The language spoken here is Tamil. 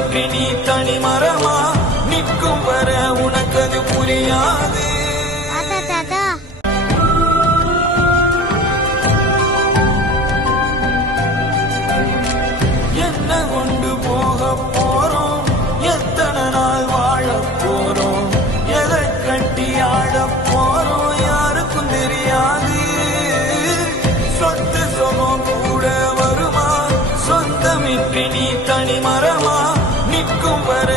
சொந்தமின்றி நீ தனி மரமா நிற்கும் வர உனக்கு அது புரியாது. என்ன கொண்டு போக போறோம், எத்தனை நாள் வாழ போறோம், எதை கட்டி ஆட போறோம் யாருக்கும் தெரியாது. சொத்து சுகம் கூட வருமா, சொந்தமின்றி நீ தனி மரமா நிற்கும் வர